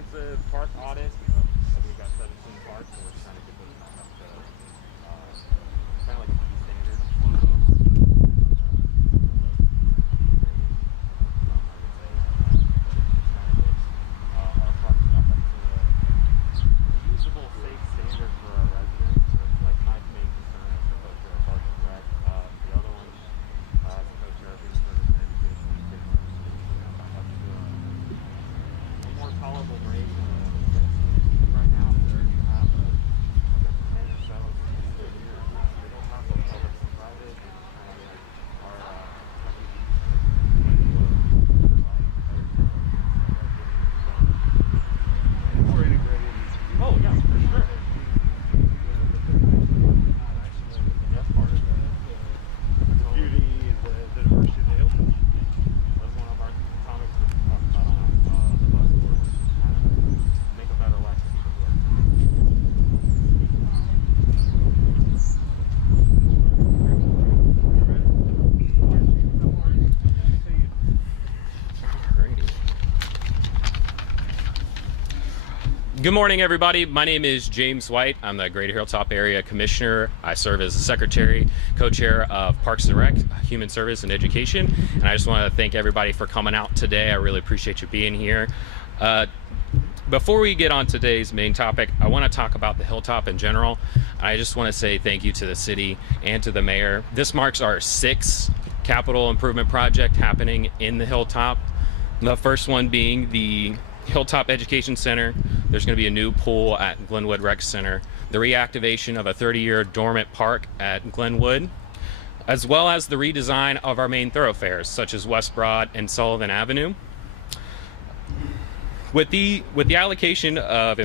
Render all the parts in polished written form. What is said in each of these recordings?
comprehensive park audit. We've got 17 parks, so we're trying to get those up to kind of like a B standard. Our parks up to a usable, safe standard for our residents. So it's like my main concern as a co-chair of Parks and Rec. The other one, as a co-chair of Youth Service and Education, we take up to a more tolerable rate right now. We already have a 10 or so here. We don't have the public and private. We're integrated. Oh, yeah, for sure. That's part of The beauty and the diversity of the hilltop. That's one of our topics we talked about on the bus tour, which is kind of make a better life for people who are. Good morning, everybody. My name is James White. I'm the Greater Hilltop Area Commissioner. I serve as the Secretary, Co-Chair of Parks and Rec, Human Service and Education. And I just want to thank everybody for coming out today. I really appreciate you being here. Before we get on today's main topic, I want to talk about the Hilltop in general. I just want to say thank you to the city and to the mayor. This marks our 6th capital improvement project happening in the Hilltop. The first one being the Hilltop Education Center. There's going to be a new pool at Glenwood Rec Center, the reactivation of a 30-year dormant park at Glenwood, as well as the redesign of our main thoroughfares such as West Broad and Sullivan Avenue. With the allocation of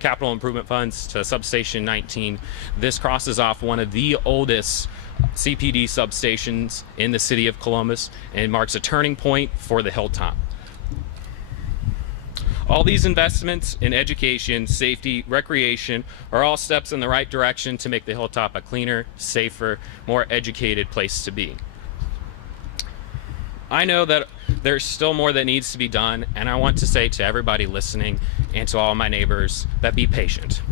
capital improvement funds to Substation 19, this crosses off one of the oldest CPD substations in the city of Columbus and marks a turning point for the Hilltop. All these investments in education, safety, recreation are all steps in the right direction to make the Hilltop a cleaner, safer, more educated place to be. I know that there's still more that needs to be done, and I want to say to everybody listening and to all my neighbors that be patient.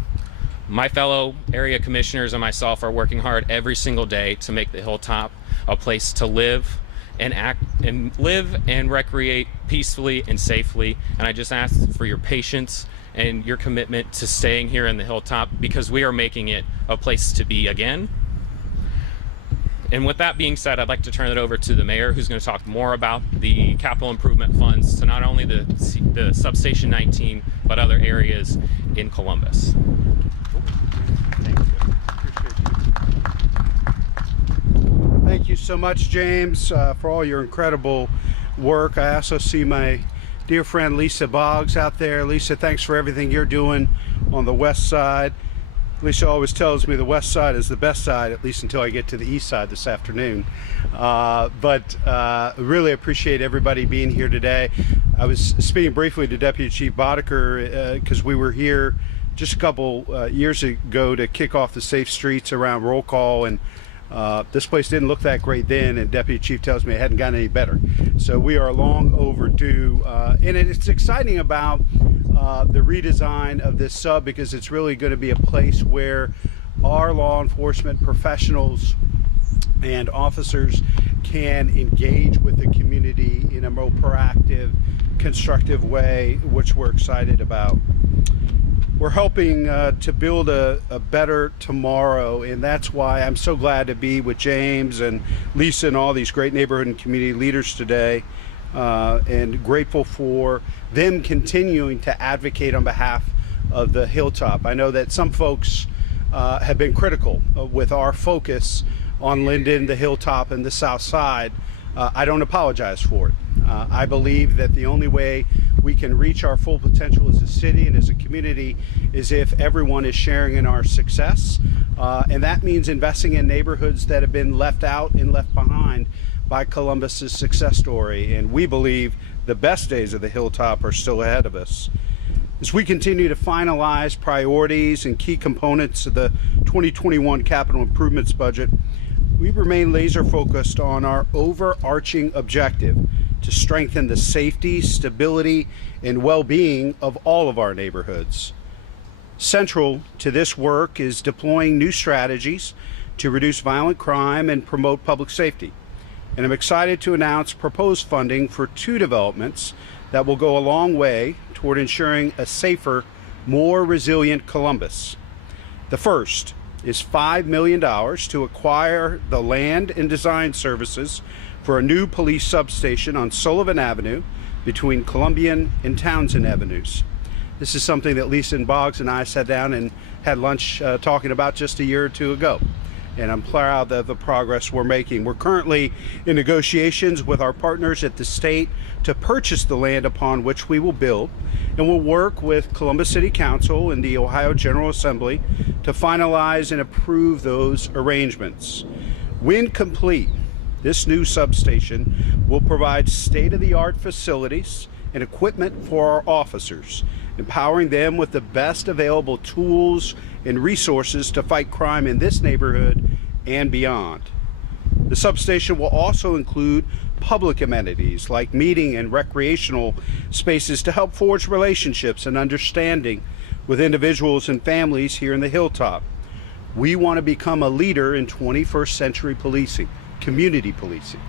My fellow area commissioners and myself are working hard every single day to make the Hilltop a place to live and recreate peacefully and safely. And I just ask for your patience and your commitment to staying here in the Hilltop, because we are making it a place to be again. And with that being said, I'd like to turn it over to the mayor, who's going to talk more about the capital improvement funds to not only the Substation 19, but other areas in Columbus. Thank you so much, James, for all your incredible work. I also see my dear friend Lisa Boggs out there. Lisa, thanks for everything you're doing on the west side. Lisa always tells me the west side is the best side, at least until I get to the east side this afternoon. But really appreciate everybody being here today. I was speaking briefly to Deputy Chief Boddicker because we were here just a couple years ago to kick off the Safe Streets around roll call, and this place didn't look that great then, and Deputy Chief tells me it hadn't gotten any better. So we are long overdue, and it's exciting about the redesign of this sub, because it's really going to be a place where our law enforcement professionals and officers can engage with the community in a more proactive, constructive way, which we're excited about. We're helping to build a better tomorrow, and that's why I'm so glad to be with James and Lisa and all these great neighborhood and community leaders today, and grateful for them continuing to advocate on behalf of the Hilltop. I know that some folks have been critical with our focus on Linden, the Hilltop, and the South Side. I don't apologize for it. I believe that the only way we can reach our full potential as a city and as a community is if everyone is sharing in our success. And that means investing in neighborhoods that have been left out and left behind by Columbus's success story. And we believe the best days of the Hilltop are still ahead of us. As we continue to finalize priorities and key components of the 2021 capital improvements budget, we remain laser focused on our overarching objective to strengthen the safety, stability, and well-being of all of our neighborhoods. Central to this work is deploying new strategies to reduce violent crime and promote public safety. And I'm excited to announce proposed funding for 2 developments that will go a long way toward ensuring a safer, more resilient Columbus. The first is $5 million to acquire the land and design services for a new police substation on Sullivan Avenue between Columbian and Townsend Avenues. This is something that Lisa and Boggs and I sat down and had lunch talking about just a year or 2 ago. And I'm proud of the progress we're making. We're currently in negotiations with our partners at the state to purchase the land upon which we will build, and we'll work with Columbus City Council and the Ohio General Assembly to finalize and approve those arrangements. When complete, this new substation will provide state-of-the-art facilities and equipment for our officers, empowering them with the best available tools and resources to fight crime in this neighborhood and beyond. The substation will also include public amenities like meeting and recreational spaces to help forge relationships and understanding with individuals and families here in the Hilltop. We want to become a leader in 21st century policing, community policing,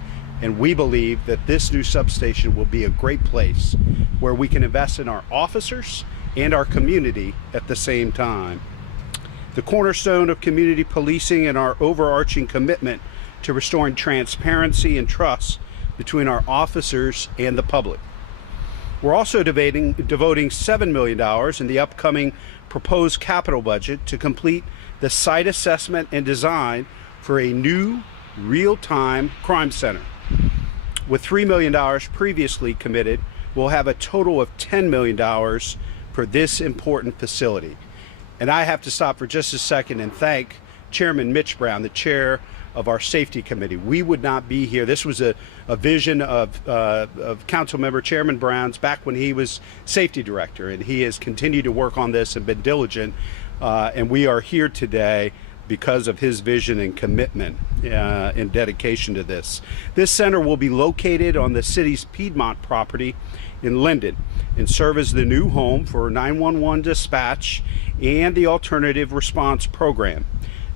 and we believe that this new substation will be a great place where we can invest in our officers and our community at the same time. The cornerstone of community policing and our overarching commitment to restoring transparency and trust between our officers and the public. We're also devoting $7 million in the upcoming proposed capital budget to complete the site assessment and design for a new real-time crime center. With $3 million previously committed, we'll have a total of $10 million for this important facility. And I have to stop for just a second and thank Chairman Mitch Brown, the chair of our safety committee. We would not be here. This was a vision of Councilmember Chairman Brown's back when he was safety director, and he has continued to work on this and been diligent. And we are here today because of his vision and commitment and dedication to this. This center will be located on the city's Piedmont property in Linden and serve as the new home for 911 dispatch and the alternative response program,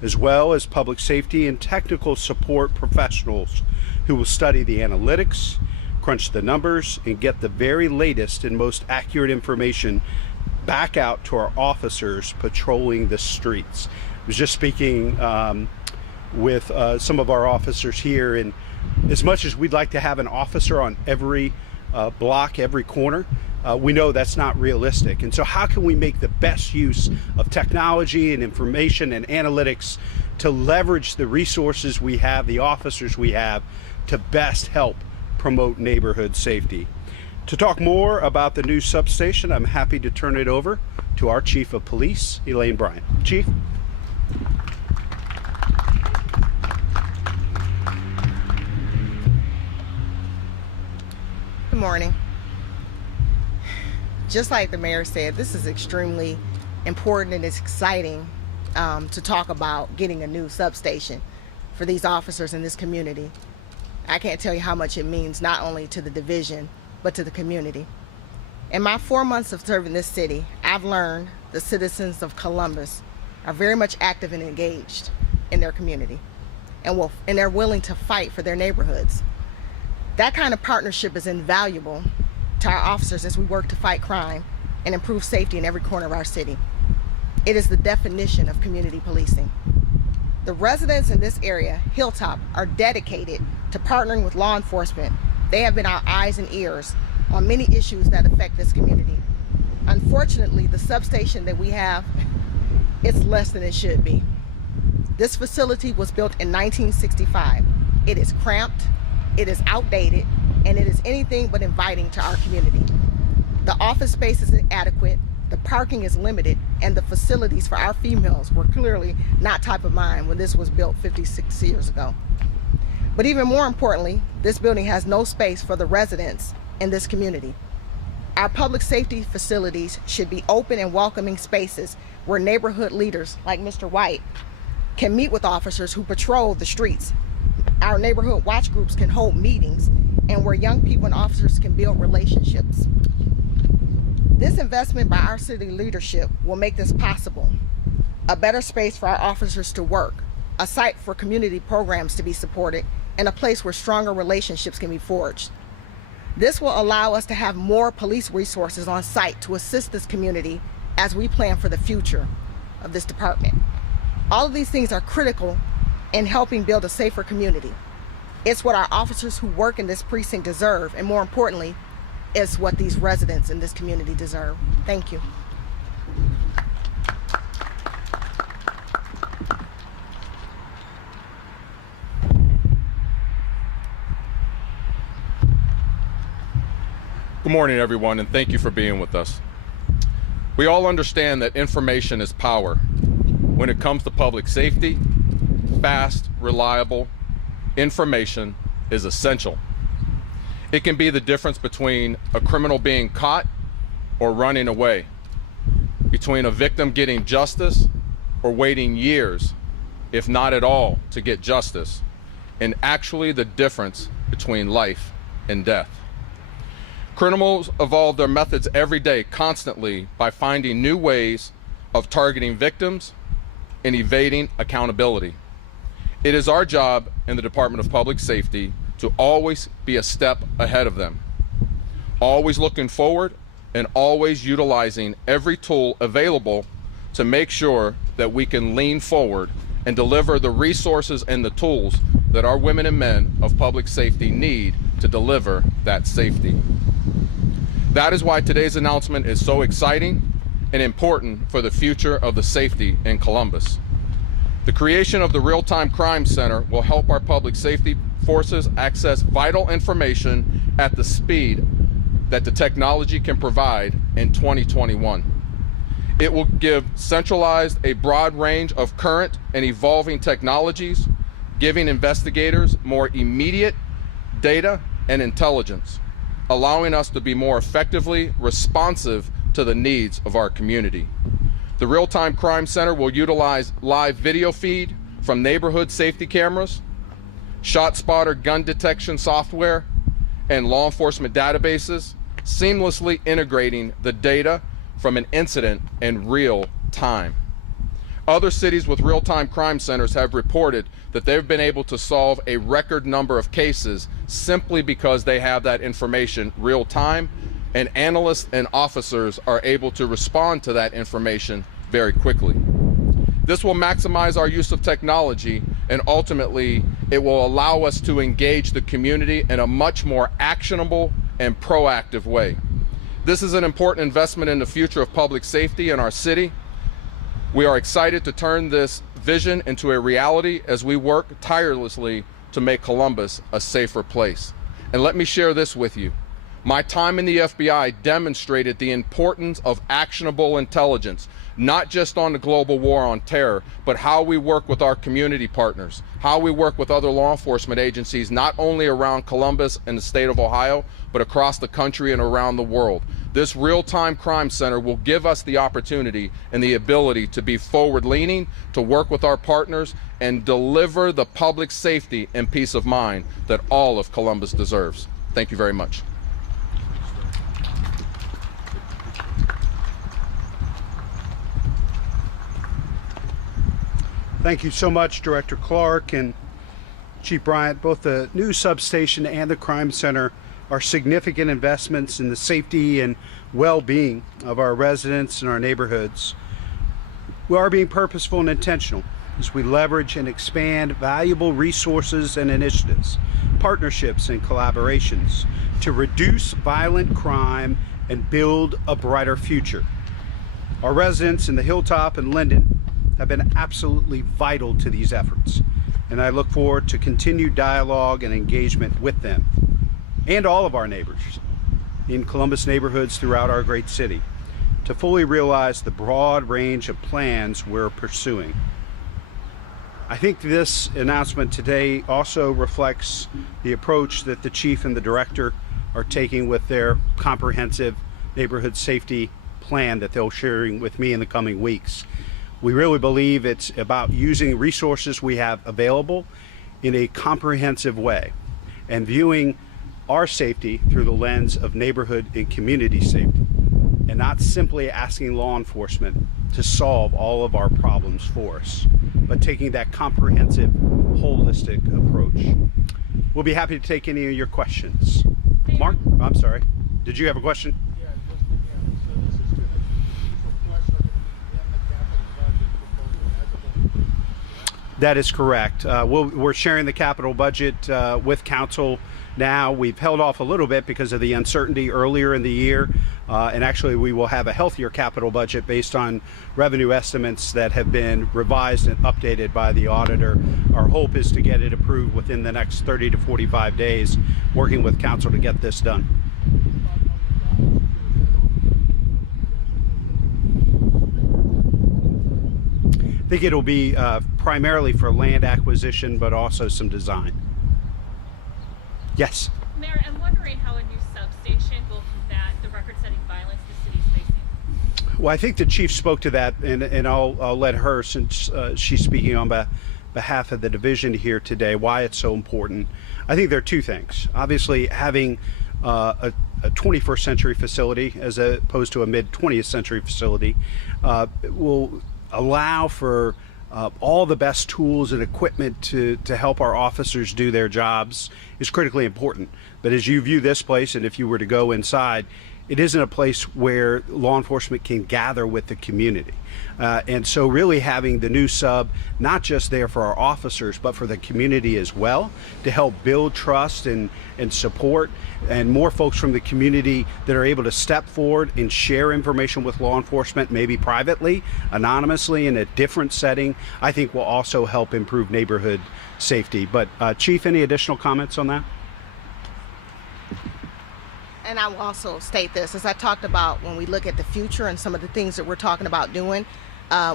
as well as public safety and technical support professionals who will study the analytics, crunch the numbers, and get the very latest and most accurate information back out to our officers patrolling the streets. I was just speaking with some of our officers here, and as much as we'd like to have an officer on every block, every corner, we know that's not realistic. And so how can we make the best use of technology and information and analytics to leverage the resources we have, the officers we have, to best help promote neighborhood safety? To talk more about the new substation, I'm happy to turn it over to our Chief of Police, Elaine Bryant. Chief? Good morning. Just like the mayor said, this is extremely important and it's exciting to talk about getting a new substation for these officers in this community. I can't tell you how much it means, not only to the division, but to the community. In my 4 months of serving this city, I've learned the citizens of Columbus are very much active and engaged in their community, and they're willing to fight for their neighborhoods. That kind of partnership is invaluable to our officers as we work to fight crime and improve safety in every corner of our city. It is the definition of community policing. The residents in this area, Hilltop, are dedicated to partnering with law enforcement. They have been our eyes and ears on many issues that affect this community. Unfortunately, the substation that we have, it's less than it should be. This facility was built in 1965. It is cramped, it is outdated, and it is anything but inviting to our community. The office space is inadequate, the parking is limited, and the facilities for our females were clearly not top of mind when this was built 56 years ago. But even more importantly, this building has no space for the residents in this community. Our public safety facilities should be open and welcoming spaces where neighborhood leaders like Mr. White can meet with officers who patrol the streets. Our neighborhood watch groups can hold meetings and where young people and officers can build relationships. This investment by our city leadership will make this possible. A better space for our officers to work, a site for community programs to be supported, and a place where stronger relationships can be forged. This will allow us to have more police resources on site to assist this community as we plan for the future of this department. All of these things are critical in helping build a safer community. It's what our officers who work in this precinct deserve, and more importantly, it's what these residents in this community deserve. Thank you. Good morning, everyone, and thank you for being with us. We all understand that information is power. When it comes to public safety, fast, reliable information is essential. It can be the difference between a criminal being caught or running away, between a victim getting justice or waiting years, if not at all, to get justice, and actually the difference between life and death. Criminals evolve their methods every day, constantly, by finding new ways of targeting victims and evading accountability. It is our job in the Department of Public Safety to always be a step ahead of them, always looking forward and always utilizing every tool available to make sure that we can lean forward and deliver the resources and the tools that our women and men of public safety need to deliver that safety. That is why today's announcement is so exciting and important for the future of the safety in Columbus. The creation of the Real-Time Crime Center will help our public safety forces access vital information at the speed that the technology can provide in 2021. It will give centralized a broad range of current and evolving technologies, giving investigators more immediate data and intelligence, allowing us to be more effectively responsive to the needs of our community. The Real-Time Crime Center will utilize live video feed from neighborhood safety cameras, ShotSpotter gun detection software, and law enforcement databases, seamlessly integrating the data from an incident in real time. Other cities with real-time crime centers have reported that they've been able to solve a record number of cases simply because they have that information real time, and analysts and officers are able to respond to that information very quickly. This will maximize our use of technology, and ultimately it will allow us to engage the community in a much more actionable and proactive way. This is an important investment in the future of public safety in our city. We are excited to turn this vision into a reality as we work tirelessly to make Columbus a safer place. And let me share this with you. My time in the FBI demonstrated the importance of actionable intelligence, not just on the global war on terror, but how we work with our community partners, how we work with other law enforcement agencies, not only around Columbus and the state of Ohio, but across the country and around the world. This real-time crime center will give us the opportunity and the ability to be forward-leaning, to work with our partners, and deliver the public safety and peace of mind that all of Columbus deserves. Thank you very much. Thank you so much, Director Clark and Chief Bryant. Both the new substation and the crime center are significant investments in the safety and well-being of our residents and our neighborhoods. We are being purposeful and intentional as we leverage and expand valuable resources and initiatives, partnerships and collaborations to reduce violent crime and build a brighter future. Our residents in the Hilltop and Linden have been absolutely vital to these efforts, and I look forward to continued dialogue and engagement with them and all of our neighbors in Columbus neighborhoods throughout our great city to fully realize the broad range of plans we're pursuing. I think this announcement today also reflects the approach that the chief and the director are taking with their comprehensive neighborhood safety plan that they'll sharing with me in the coming weeks. We really believe it's about using resources we have available in a comprehensive way and viewing our safety through the lens of neighborhood and community safety, and not simply asking law enforcement to solve all of our problems for us, but taking that comprehensive, holistic approach. We'll be happy to take any of your questions. Mark, I'm sorry. Did you have a question? Yeah, just again, so this is going to, these requests are going to be in the capital budget proposal as of That is correct. We're sharing the capital budget with council now. We've held off a little bit because of the uncertainty earlier in the year, and actually we will have a healthier capital budget based on revenue estimates that have been revised and updated by the auditor. Our hope is to get it approved within the next 30 to 45 days, working with council to get this done. I think it'll be primarily for land acquisition, but also some design. Yes? Mayor, I'm wondering how a new substation will combat the record-setting violence the city's facing. Well, I think the chief spoke to that, and I'll let her, since she's speaking on behalf of the division here today, why it's so important. I think there are two things. Obviously, having a 21st century facility as opposed to a mid-20th century facility will allow for all the best tools and equipment to help our officers do their jobs is critically important. But as you view this place, and if you were to go inside, it isn't a place where law enforcement can gather with the community. And so really having the new sub, not just there for our officers, but for the community as well, to help build trust and support, and more folks from the community that are able to step forward and share information with law enforcement, maybe privately, anonymously, in a different setting, I think will also help improve neighborhood safety. But Chief, any additional comments on that? And I will also state this, as I talked about, when we look at the future and some of the things that we're talking about doing,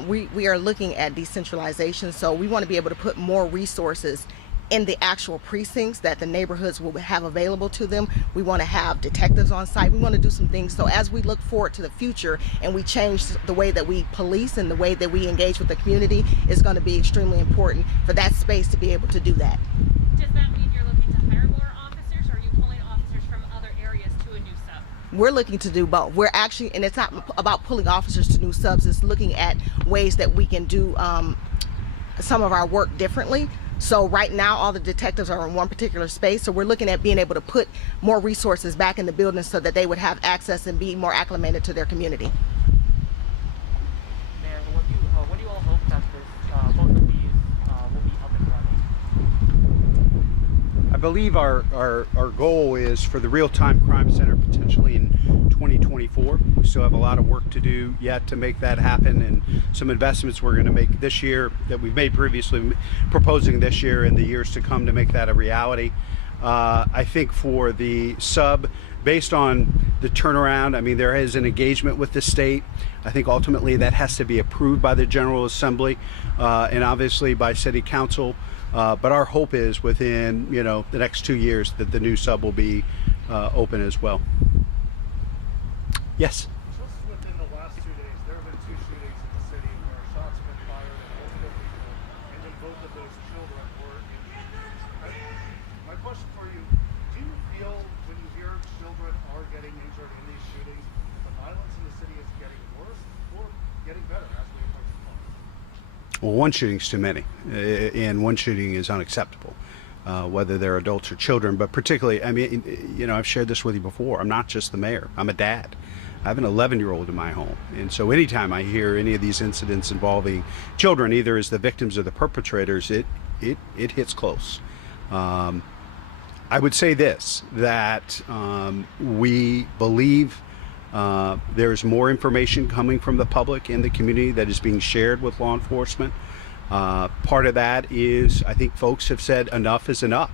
we are looking at decentralization. So we want to be able to put more resources in the actual precincts that the neighborhoods will have available to them. We want to have detectives on site. We want to do some things. So as we look forward to the future and we change the way that we police and the way that we engage with the community, is going to be extremely important for that space to be able to do that. Does that mean you're looking to hire more officers, or are you pulling officers from other areas to a new sub? We're looking to do both. We're actually, and it's not about pulling officers to new subs, it's looking at ways that we can do some of our work differently. So right now all the detectives are in one particular space, so we're looking at being able to put more resources back in the building so that they would have access and be more acclimated to their community. Mayor, when do you all hope that this, both of these will be up and running? I believe our goal is for the Real-Time Crime Center potentially in 2024. We still have a lot of work to do yet to make that happen, and some investments we're going to make this year that we've made previously, proposing this year and the years to come to make that a reality. I think for the sub, based on the turnaround, I mean, there is an engagement with the state. I think ultimately that has to be approved by the General Assembly and obviously by City Council. But our hope is within, the next 2 years that the new sub will be open as well. Yes? Just within the last 2 days, there have been 2 shootings in the city where shots have been fired at multiple people, and then both of those children were injured. My question for you, do you feel when you hear children are getting injured in these shootings, the violence in the city is getting worse or getting better as we approach the fall? Well, one shooting's too many, and one shooting is unacceptable, whether they're adults or children. But particularly, I mean, I've shared this with you before. I'm not just the mayor. I'm a dad. I have an 11-year-old in my home, and so anytime I hear any of these incidents involving children, either as the victims or the perpetrators, it hits close. I would say this, that we believe there's more information coming from the public in the community that is being shared with law enforcement. Part of that is, I think folks have said enough is enough,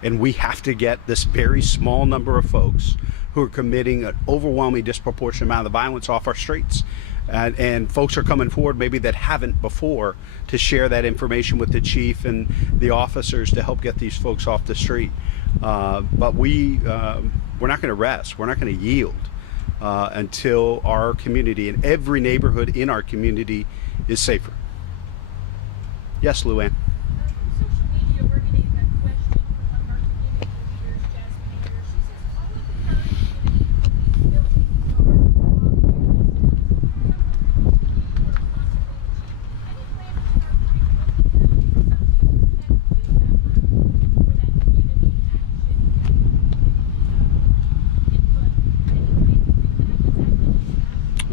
and we have to get this very small number of folks who are committing an overwhelming disproportionate amount of violence off our streets. And folks are coming forward maybe that haven't before to share that information with the chief and the officers to help get these folks off the street. But we're not going to rest. We're not going to yield until our community and every neighborhood in our community is safer. Yes, Luann. On social media, we're getting a question from one of our community leaders, Jasmine Ayers. She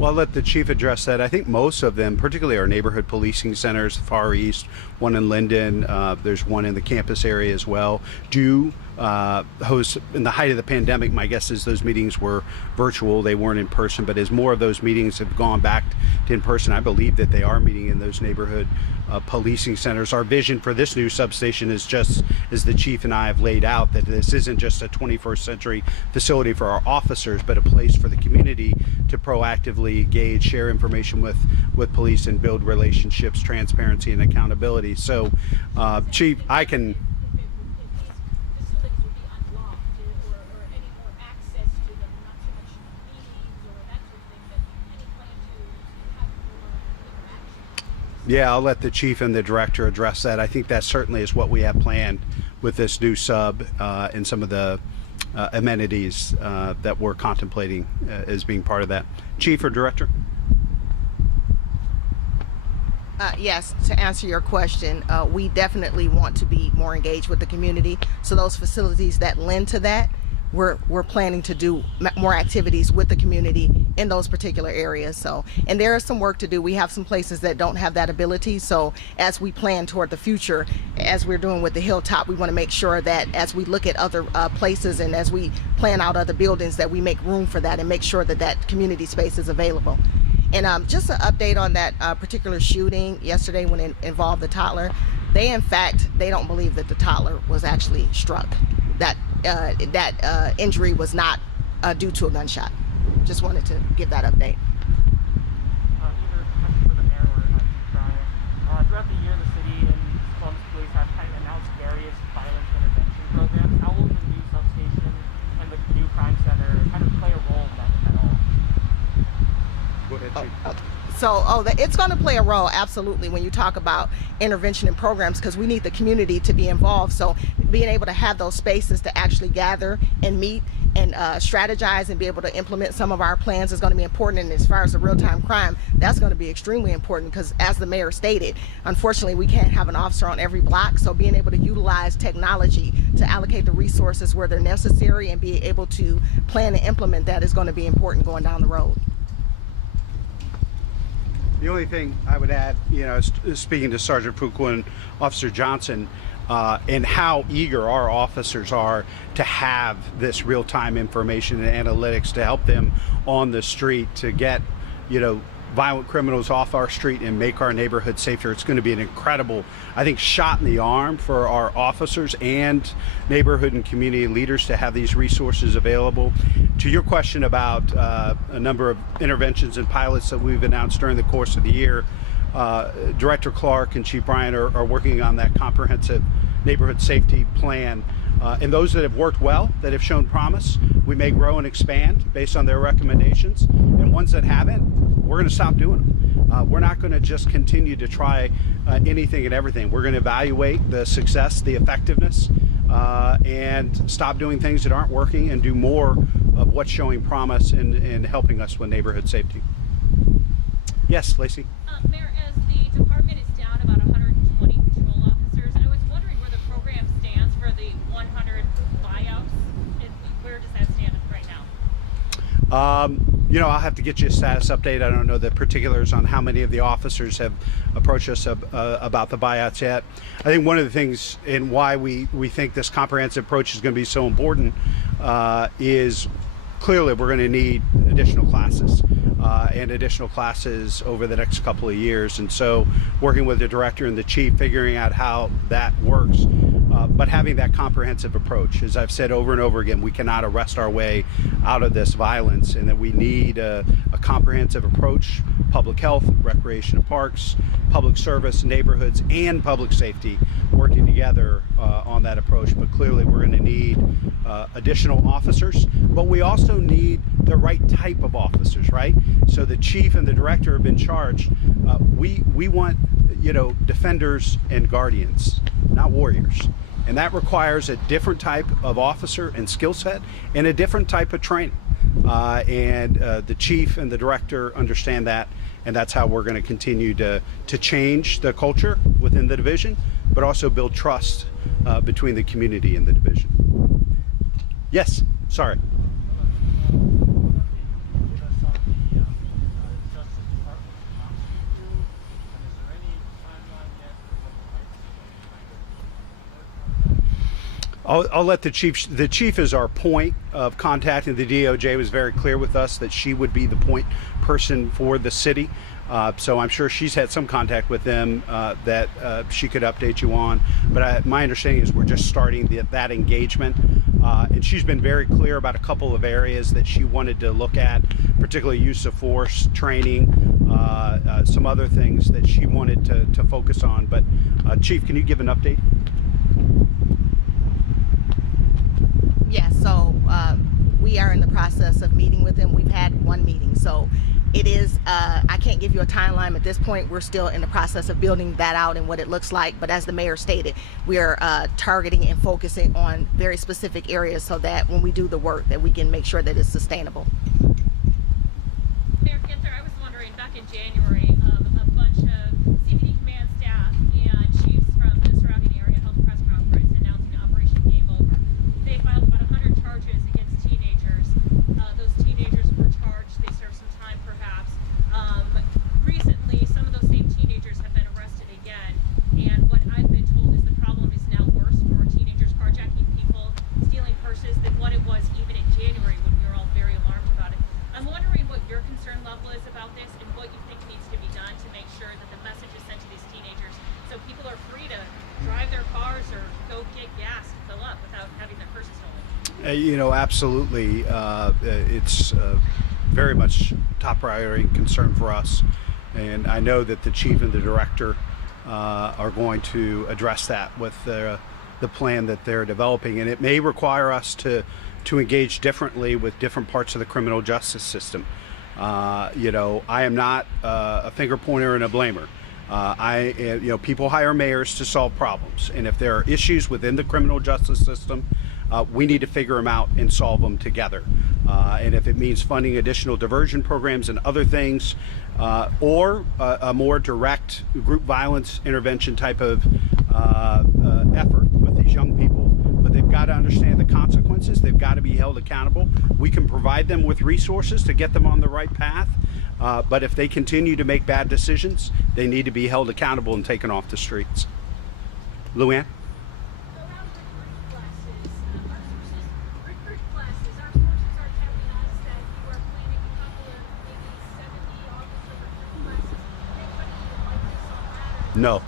Well, I'll let the chief address that. I think most of them, particularly our neighborhood policing centers, Far East, one in Linden, there's one in the campus area as well, do host. In the height of the pandemic, my guess is those meetings were virtual. They weren't in person, but as more of those meetings have gone back to in person, I believe that they are meeting in those neighborhood policing centers. Our vision for this new substation is just as the chief and I have laid out, that this isn't just a 21st century facility for our officers, but a place for the community to proactively engage, share information with police, and build relationships, transparency, and accountability. So, Chief, I can. Yeah, I'll let the chief and the director address that. I think that certainly is what we have planned with this new sub and some of the amenities that we're contemplating as being part of that. Chief or director? Yes, to answer your question, we definitely want to be more engaged with the community. So those facilities that lend to that, we're planning to do more activities with the community in those particular areas. So, and there is some work to do. We have some places that don't have that ability. So as we plan toward the future, as we're doing with the Hilltop, we want to make sure that as we look at other places and as we plan out other buildings, that we make room for that and make sure that that community space is available. And just an update on that particular shooting yesterday when it involved the toddler. They don't believe that the toddler was actually struck. That injury was not due to a gunshot. Just wanted to give that update. Either question for the mayor or Chief Bryan. Throughout the year, the city and Columbus Police have kind of announced various violence intervention programs. How will the new substation and the new crime center kind of play a role in that, if at all? Go ahead, Chief. It's going to play a role, absolutely, when you talk about intervention and programs, because we need the community to be involved. So being able to have those spaces to actually gather and meet and strategize and be able to implement some of our plans is going to be important. And as far as the real-time crime, that's going to be extremely important because, as the mayor stated, unfortunately, we can't have an officer on every block. So being able to utilize technology to allocate the resources where they're necessary and be able to plan and implement that is going to be important going down the road. The only thing I would add, speaking to Sergeant Fuqua and Officer Johnson, and how eager our officers are to have this real-time information and analytics to help them on the street to get, violent criminals off our street and make our neighborhood safer. It's going to be an incredible, I think, shot in the arm for our officers and neighborhood and community leaders to have these resources available. To your question about a number of interventions and pilots that we've announced during the course of the year, Director Clark and Chief Bryan are working on that comprehensive neighborhood safety plan. And those that have worked well, that have shown promise, we may grow and expand based on their recommendations. And ones that haven't, we're going to stop doing them. We're not going to just continue to try anything and everything. We're going to evaluate the success, the effectiveness, and stop doing things that aren't working and do more of what's showing promise and helping us with neighborhood safety. Yes, Lacey? Mayor, as the department is down about 120 patrol officers, I was wondering where the program stands for the 100 buyouts. Where does that stand right now? I'll have to get you a status update. I don't know the particulars on how many of the officers have approached us about the buyouts yet. I think one of the things and why we think this comprehensive approach is going to be so important is clearly we're going to need additional classes and additional classes over the next couple of years. And so working with the director and the chief, figuring out how that works. But having that comprehensive approach, as I've said over and over again, we cannot arrest our way out of this violence, and that we need a comprehensive approach, public health, recreation and parks, public service, neighborhoods, and public safety working together on that approach. But clearly we're going to need additional officers, but we also need the right type of officers, right? So the chief and the director have been charged. We want, defenders and guardians, not warriors. And that requires a different type of officer and skill set and a different type of training. And the chief and the director understand that, and that's how we're going to continue to change the culture within the division, but also build trust between the community and the division. Yes, sorry. I'll let the chief. The chief is our point of contact, and the DOJ was very clear with us that she would be the point person for the city. So I'm sure she's had some contact with them that she could update you on. But my understanding is we're just starting that engagement. And she's been very clear about a couple of areas that she wanted to look at, particularly use of force, training, some other things that she wanted to focus on. But Chief, can you give an update? Yes, so we are in the process of meeting with them. We've had one meeting, so it is, I can't give you a timeline at this point. We're still in the process of building that out and what it looks like. But as the mayor stated, we are targeting and focusing on very specific areas so that when we do the work that we can make sure that it's sustainable. Mayor Ginther, I was wondering, back in January, a bunch of CBD command staff and chiefs from the surrounding area held a press conference announcing Operation Game Over. They filed about 100 charges against teenagers. Those teenagers were charged. They served some time, perhaps. Recently, some of those same teenagers have been arrested again. And what I've been told is the problem is now worse for teenagers carjacking people, stealing purses, than what it was even in January when we were all very alarmed about it. I'm wondering what your concern level is about this and what you think needs to be done to make sure that the message is sent to these teenagers so people are free to drive their cars or go get gas to fill up without having their purses stolen. Absolutely. It's very much top priority and concern for us. And I know that the chief and the director are going to address that with the plan that they're developing. And it may require us to engage differently with different parts of the criminal justice system. I am not a finger pointer and a blamer. People hire mayors to solve problems. And if there are issues within the criminal justice system, we need to figure them out and solve them together. And if it means funding additional diversion programs and other things, or a more direct group violence intervention type of effort with these young people, but they've got to understand the consequences. They've got to be held accountable. We can provide them with resources to get them on the right path. But if they continue to make bad decisions, they need to be held accountable and taken off the streets. Luann? No.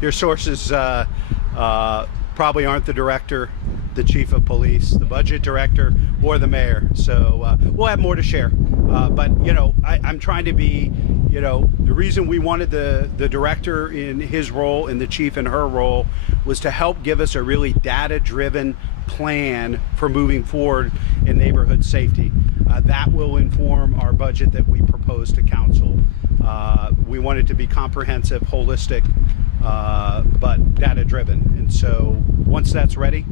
Your sources probably aren't the director, the chief of police, the budget director, or the mayor. So we'll have more to share. But I'm trying to be, the reason we wanted the director in his role and the chief in her role was to help give us a really data-driven plan for moving forward in neighborhood safety. That will inform our budget that we propose to council. We want it to be comprehensive, holistic, but data-driven. And so once that's ready,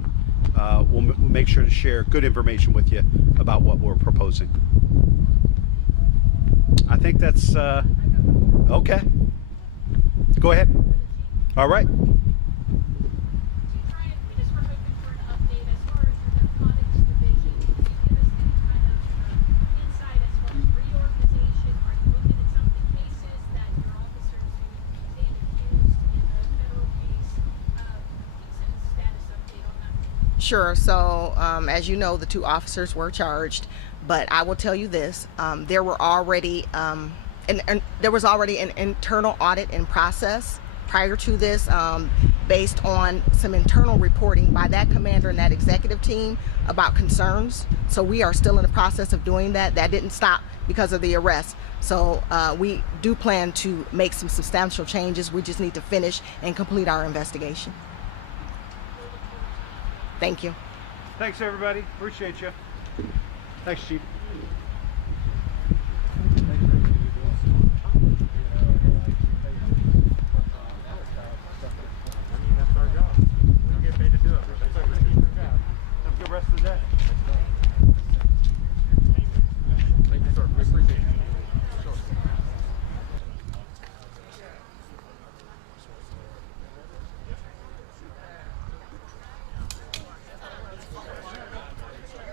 we'll make sure to share good information with you about what we're proposing. I think that's okay. Go ahead. All right. Sure. So, as you know, the two officers were charged, but I will tell you this: there was already an internal audit in process prior to this, based on some internal reporting by that commander and that executive team about concerns. So we are still in the process of doing that. That didn't stop because of the arrest. So we do plan to make some substantial changes. We just need to finish and complete our investigation. Thank you. Thanks, everybody. Appreciate you. Thanks, Chief.